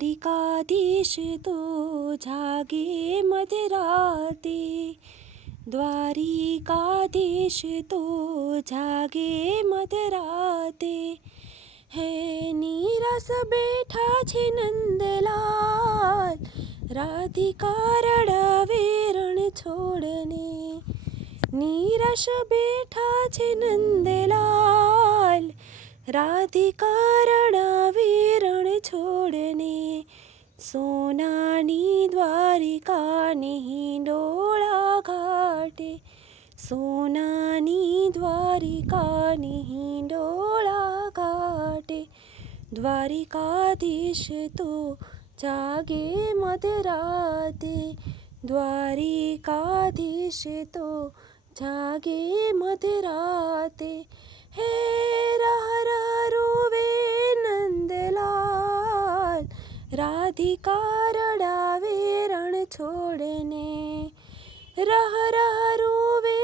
દ્વારિકાધીશ તો જાગે મધરાતે, દ્વારિકાધીશ તો જાગે મધરાતે. હે નીરસ બેઠા છે નંદલાલ, રાધિકા રડાવે રણ છોડને. નીરસ બેઠા છે નંદલાલ, રાધિકા રડાવે રણ છોડને. સોનાની દ્વારિકાને હિંડોળા ઘાટે, સોનાની દ્વારિકાને હિંડોળા ઘાટે. દ્વારિકાધીશ તો જાગે મધરાતે, દ્વારિકાધીશ તો જાગે મધરાતે. હે રહ રોવે નંદલાલ, રાધિકા રડાવે રણ છોડને. રહ રોવે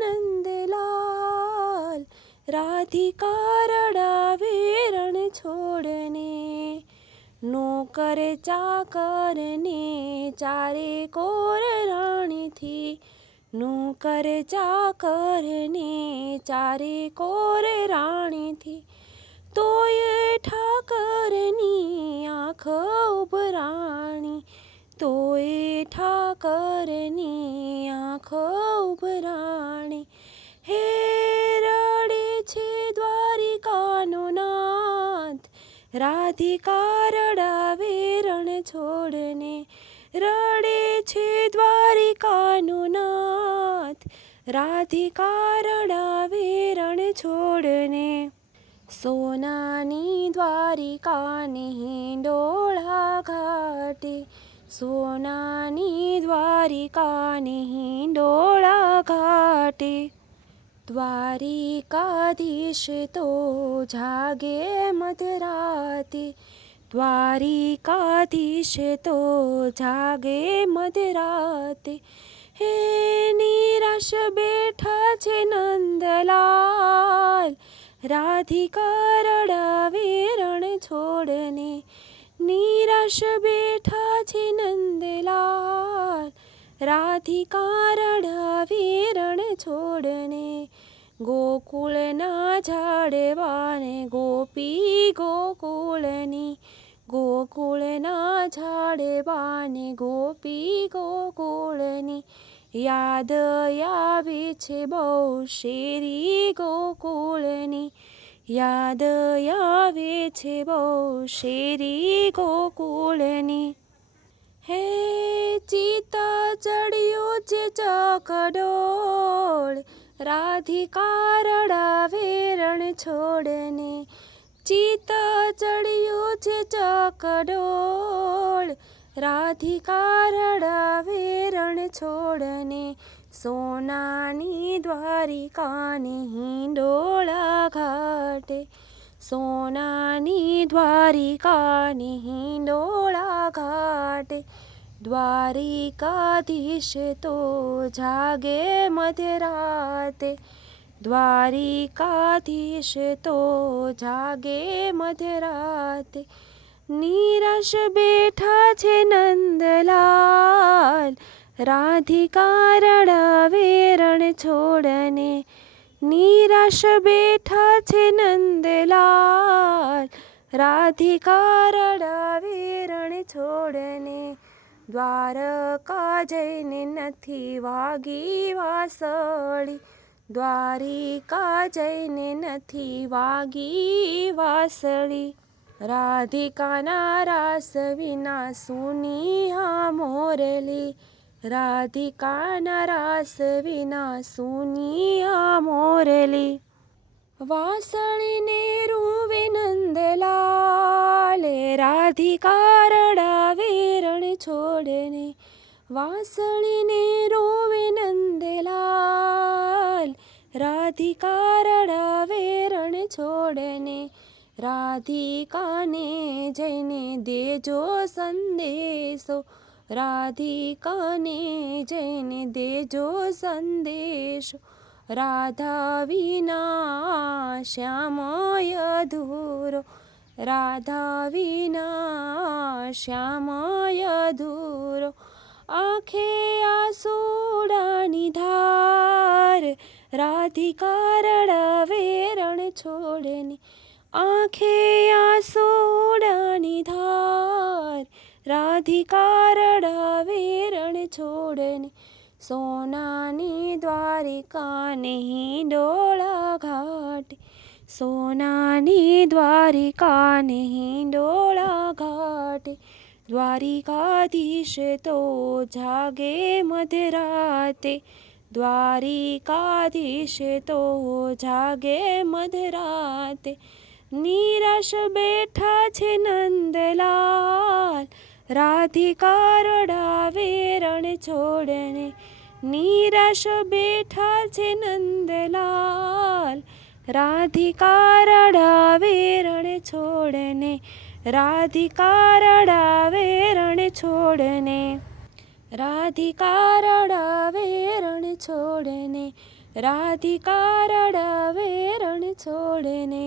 નંદલાલ, રાધિકા રડાવે રણ છોડને. નોકર ચાકરને ચારે કોર રાણીથી, નોકર ચાકરને ચારે કોર રાણીથી. તોય ઠાકરની આંખ ઉભરાણી, તોય ઠાકરની આંખ ઉભરાણી. હે રડે છે દ્વારિકાનો નાથ, રાધિકા રડાવે રણ છોડને. રડે છે દ્વારિકાનો નાથ, રાધિકા રડાવે રણ છોડને. સોનાની દ્વારિકાને હિંડોળા ઘાટે, સોનાની દ્વારિકાને હિંડોળા ઘાટે. દ્વારિકાધીશ તો જાગે મધરાતે, દ્વારિકાધીશ તો જાગે મધરાતે. હે નિરાશ બેઠા છે નંદલાલ, રાધિકા રડાવે રણ છોડને. નિરાશ બેઠા છે નંદલાલ, રાધિકા રડાવે રણ છોડને. ગોકુળના ઝાડવાને ગોપી ગોકુળની, ગોકુળના ઝાડવાને ગોપી ગોકુળની. યાદ આવે છે બહુ શેરી ગોકુળની, યાદ આવે છે બહુ શેરી ગોકુળની. હે ચિત્ત ચડ્યું છે ચકડોળ, રાધિકા રડાવે રણ છોડને. ચિત્ત ચડ્યું છે ચકડોળ, રાધિકા રડાવે રણ છોડને. સોનાની દ્વારિકાને હિંડોળા ઘાટે, સોનાની દ્વારિકાને હિંડોળા ઘાટે. દ્વારિકાધીશ તો જાગે મધરાતે, દ્વારિકાધીશ તો જાગે મધરાતે. નિરાશ બેઠા છે નંદલાલ, રાધિકા રડાવે રણ છોડને. નિરાશ બેઠા છે નંદલાલ, રાધિકા રડાવે રણ છોડને. દ્વારકા જઈને નથી વાગી વાસળી, દ્વારિકા જઈને નથી વાગી વાસળી. રાધિકાના રાસ વિના સૂની હા મોરલી, રાધિકાના રાસ વિના સૂની હા મોરલી. વાસળીને રૂવે નંદલાલ, રાધિકા રડાવે રણ છોડને. વાસળીને રોવે નંદલાલ, રાધિકા રડાવે રણ છોડને. રાધિકાને જઈને દેજો સંદેશો, રાધિકાને જઈને દેજો સંદેશો. રાધા વિના શ્યામ અધૂરો, રાધા વિના શ્યામ અધૂરો, આંખે આસુડાની ધાર, રાધિકા રડાવે રણ છોડને, આંખે આસુડાની ધાર, રાધિકા રડાવે રણ છોડને, સોનાની દ્વારિકા નહીં ડોળા ઘાટે, સોનાની દ્વારિકા નહીં ડોળા ઘાટે, દ્વારિકાધીશ તો જાગે મધરાતે, દ્વારિકાધીશ તો જાગે મધરાતે, નિરાશ બેઠા છે નંદલાલ, રાધિકા રડાવે રણ છોડને, નિરાશ બેઠા છે નંદલાલ, રાધિકા રડાવે રણ છોડને, રાધિકા રડાવે રણ છોડને, રાધિકા રડાવે રણ છોડને, રાધિકા રડાવે રણ છોડને.